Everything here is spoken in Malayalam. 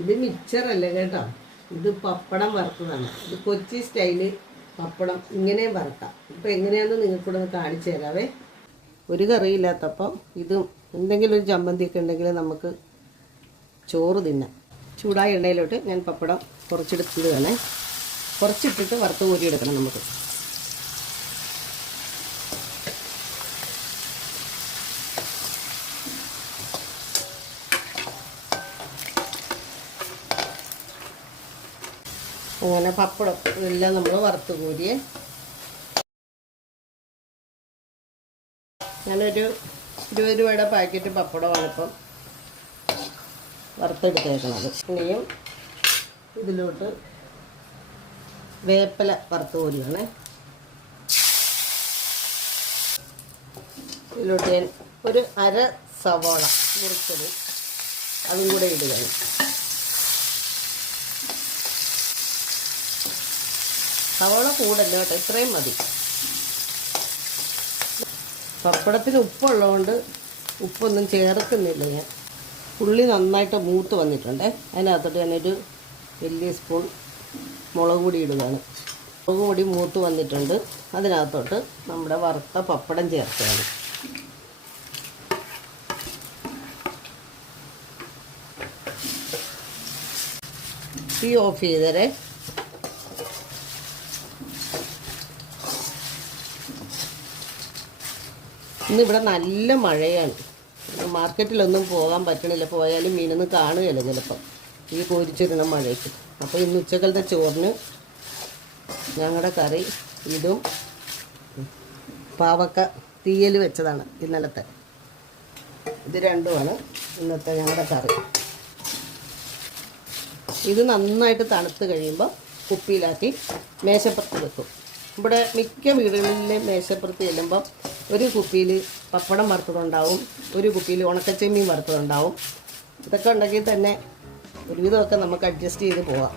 ഇത് മിക്സറല്ല കേട്ടോ, ഇത് പപ്പടം വറുത്തതാണ്. ഇത് കൊച്ചി സ്റ്റൈല് പപ്പടം ഇങ്ങനെയും വറുക്കാം. ഇപ്പം എങ്ങനെയാണെന്ന് നിങ്ങൾക്കൂടെ ഒന്ന് കാണിച്ചു തരാവേ. ഒരു കറിയില്ലാത്തപ്പം ഇതും എന്തെങ്കിലും ഒരു ചമ്മന്തിയൊക്കെ ഉണ്ടെങ്കിൽ നമുക്ക് ചോറ് തിന്നാം. ചൂടായ എണ്ണയിലോട്ട് ഞാൻ പപ്പടം കുറച്ചെടുത്തത് വേണേ, കുറച്ചിട്ടിട്ട് വറുത്ത് കോരിയെടുക്കണം നമുക്ക്. അങ്ങനെ പപ്പടം എല്ലാം നമ്മൾ വറുത്ത് കോരിയേ. ഞാനൊരു 20 രൂപയുടെ പാക്കറ്റ് പപ്പടമാണ് ഇപ്പം വറുത്തെടുത്തേക്കണത്. ഇനിയും ഇതിലോട്ട് വേപ്പില വറുത്ത് കോരിയാണേ. ഇതിലോട്ട് ഞാൻ ഒരു അര സവാള മുറിച്ചത് അതും കൂടെ ഇടുകയാണ്. സവാള കൂടല്ല കേട്ടോ, ഇത്രയും മതി. പപ്പടത്തിന് ഉപ്പുള്ളതുകൊണ്ട് ഉപ്പൊന്നും ചേർക്കുന്നില്ല ഞാൻ. ഉള്ളി നന്നായിട്ട് മൂത്ത് വന്നിട്ടുണ്ട്. അതിനകത്തോട്ട് ഞാനൊരു വലിയ സ്പൂൺ മുളക് പൊടി ഇടുകയാണ്. മുളക് പൊടി മൂത്ത് വന്നിട്ടുണ്ട്. അതിനകത്തോട്ട് നമ്മുടെ വറുത്ത പപ്പടം ചേർക്കുകയാണ്. തീ ഓഫ് ചെയ്തേരെ. ഇന്നിവിടെ നല്ല മഴയാണ്. മാർക്കറ്റിലൊന്നും പോകാൻ പറ്റണില്ല. പോയാലും മീനൊന്നും കാണുകയില്ല ചിലപ്പം ഈ കോരിച്ചിരുന്ന മഴയ്ക്ക്. അപ്പോൾ ഇന്ന് ഉച്ചക്കലത്തെ ചോറിന് ഞങ്ങളുടെ കറി ഇതും പാവക്ക തീയൽ വെച്ചതാണ് ഇന്നലത്തെ. ഇത് രണ്ടുമാണ് ഇന്നത്തെ ഞങ്ങളുടെ കറി. ഇത് നന്നായിട്ട് തണുത്ത് കഴിയുമ്പോൾ കുപ്പിയിലാക്കി മേശപ്പുറത്ത് വെക്കും. ഇവിടെ മിക്ക വീടുകളിലെ മേശപ്പുറത്ത് ചെല്ലുമ്പം ഒരു കുപ്പിയിൽ പപ്പടം വറുത്തതുണ്ടാവും, ഒരു കുപ്പിയിൽ ഉണക്കച്ചെമ്മീൻ വറുത്തതുണ്ടാവും. ഇതൊക്കെ ഉണ്ടെങ്കിൽ തന്നെ ഒരുവിധമൊക്കെ നമുക്ക് അഡ്ജസ്റ്റ് ചെയ്ത് പോവാം.